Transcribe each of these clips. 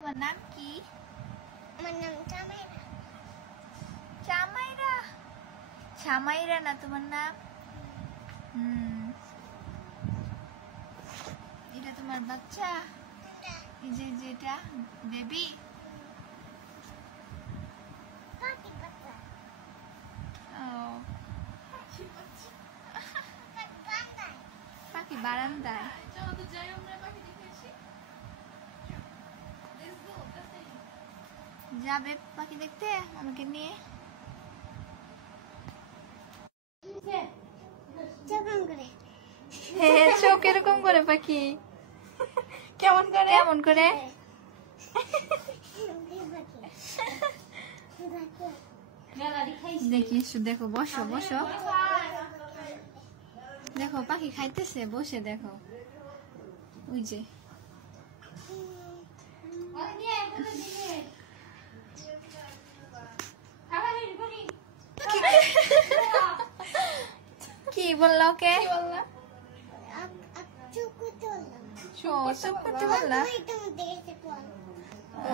তোমার নাম কি? আমার নাম চামাইরা। চামাইরা? চামাইরা না তোমার নাম? এটা তোমার বাচ্চা? এই যে যেটা বেবি? পাখি বারান্দায়। যাবে পাখি দেখতে আমাকে নিয়ে? চোখ এরকম করে পাখি কেমন করে এমন করে? দেখি দেখো, বসো বসো, দেখো পাখি খাইতেছে, বসে দেখো। ওই যে কি বললো? ওকে চুপ করতে বললা?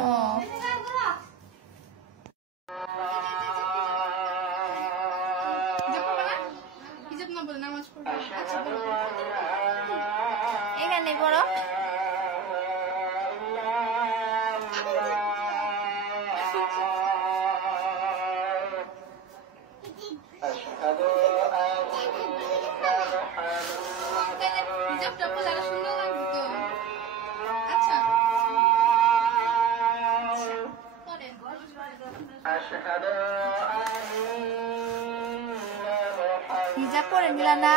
ও এখানে পড়ো। হিজাব পরে নিলা না?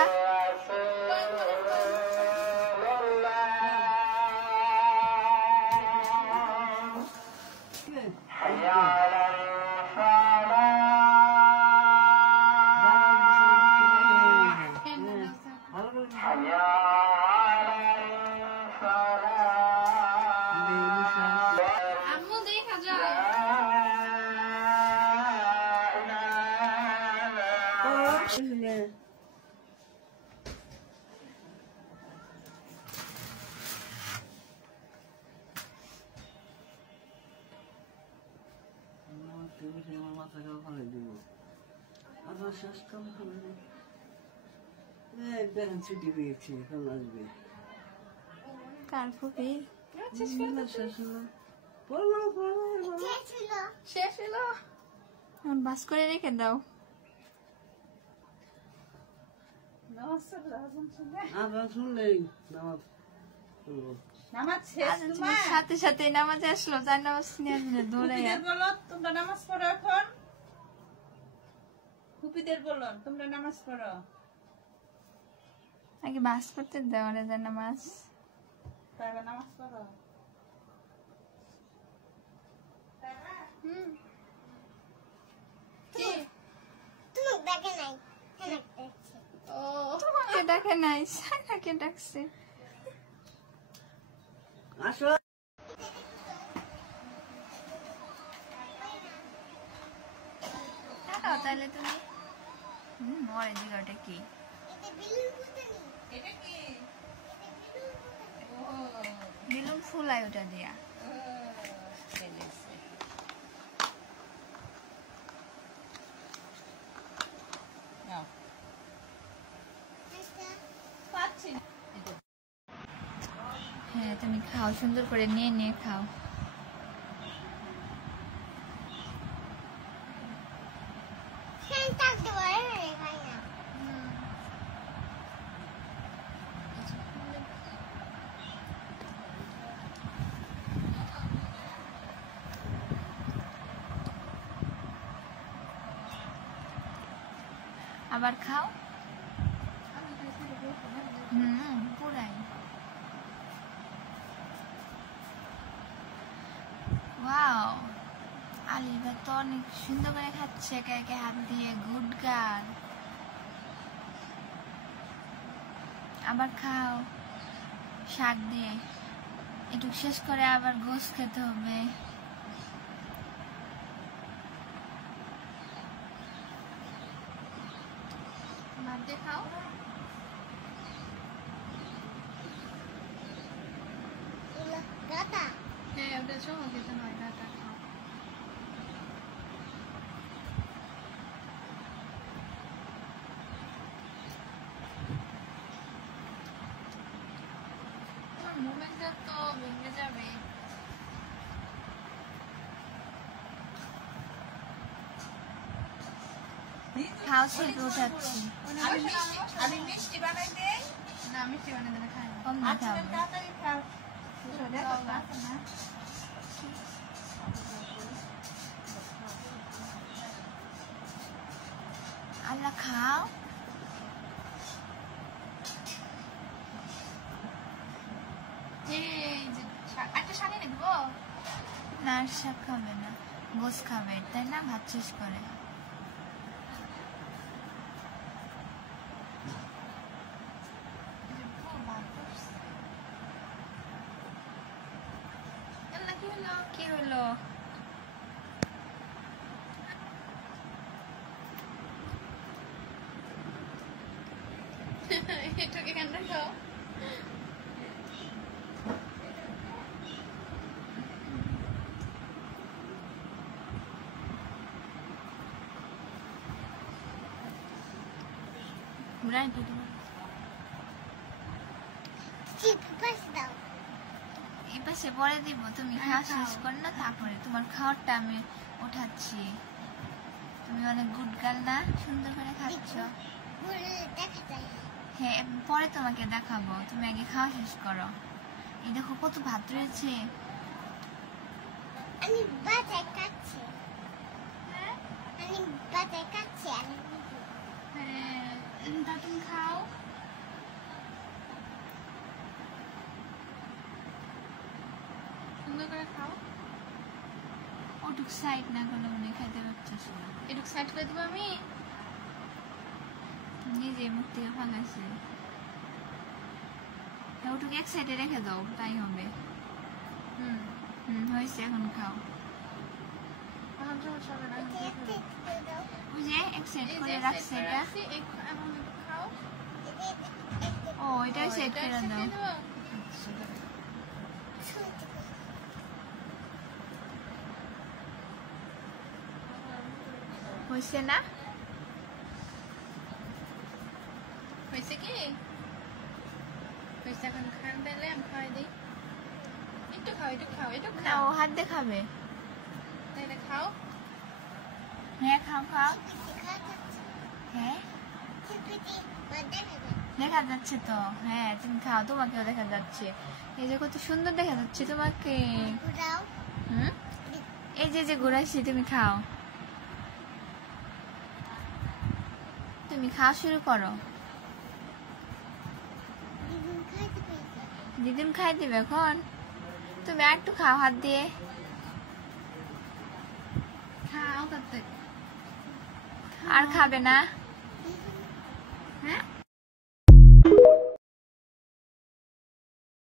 ছুটি পেয়েছি, এখন আসবে। কার ফুপি? শেষ হলো, এখন বাস করে রেখে দাও। সাথে সাথে নামাজ আসলো, তার নামাজ নিয়ে দৌড়ে বলো তোমরা নামাজ পড়ো। এখন হুপিদের বলো তোমরা নামাজ পড়ো। আগে বাস করতে দাও রে নামাজ। তারপর নামাজ পড়ো। তোমাকে ডাকে নাই, সাইনাকে ডাকছে। আসো তাহলে তুমি মরে দিকে ওটা কি? বেলুন ফুলাই ওটা দিয়া। হ্যাঁ তুমি খাও, সুন্দর করে নিয়ে নিয়ে খাও। আবার খাও। পুরাই। ওয়াও, আলিবা তো অনেক সুন্দর করে খাচ্ছে, একে একে হাত দিয়ে। Good girl. আবার খাও শাক দিয়ে। একটু শেষ করে আবার গোস খেতে হবে। ভাত দিয়ে খাও। হ্যাঁ ওটা করেছো ওকে তো ময়দাটা খাও। তোমার মোবাইলটা তো ভেঙে যাবে। খাও সেটা উঠাচ্ছি। আমি মিষ্টি বানাই দেই। না মিষ্টি বানিয়ে দিলে খাই না। কম আচ্ছা খাবো। তাড়াতাড়ি খাও। দেখো আছে না? আল্লাহ খাও। একটা শাড়ি দেখবো না, শাক খাবে না, গোস খাবে তাই না? ভাত শেষ করে কি হলো? এটাকে কেন রাখো? এই পাশে পরে দিব, তুমি খাওয়া শেষ করো না, তারপরে তোমার খাওয়ারটা আমি উঠাচ্ছি। তুমি অনেক গুড গার্ল না, সুন্দর করে খাচ্ছ। হ্যাঁ পরে তোমাকে দেখাবো, তুমি আগে খাওয়া শেষ করো। এই দেখো কত ভাত রয়েছে। আমি বাজার কাটছি। আমি বাজার কাটছি। হ্যাঁ তা তুমি খাও। সুন্দর করে খাও। ওটুক সাইড না করলে মনে খাইতে পারছিস না। এটুক সাইড করে দেবো আমি নিজে মুখ থেকে ফাঁকাছি। ওটুক এক সাইডে রেখে দাও, তাই হবে। হয়েছে, এখন খাও। ওই যে এক সাইড করে রাখছে এটা। ও এটাই সেট করে দাও। হয়েছে না? হয়েছে কি? হয়েছে, এখন খান পেলে আমি খাওয়াই দিই। একটু খাও, একটু খাও, একটু খাও। ও হাত দেখাবে তাহলে খাও। হ্যাঁ খাও খাও। হ্যাঁ দেখা যাচ্ছে তো। হ্যাঁ তুমি খাও, তোমাকেও দেখা যাচ্ছে। এই যে কত সুন্দর দেখা যাচ্ছে তোমাকে। এই যে ঘুরাইছি, তুমি খাও। তুমি খাওয়া শুরু করো। দিদিম খাই দিবে এখন। তুমি আর একটু খাও হাত দিয়ে। খাও তাতে। আর খাবে না? হ্যাঁ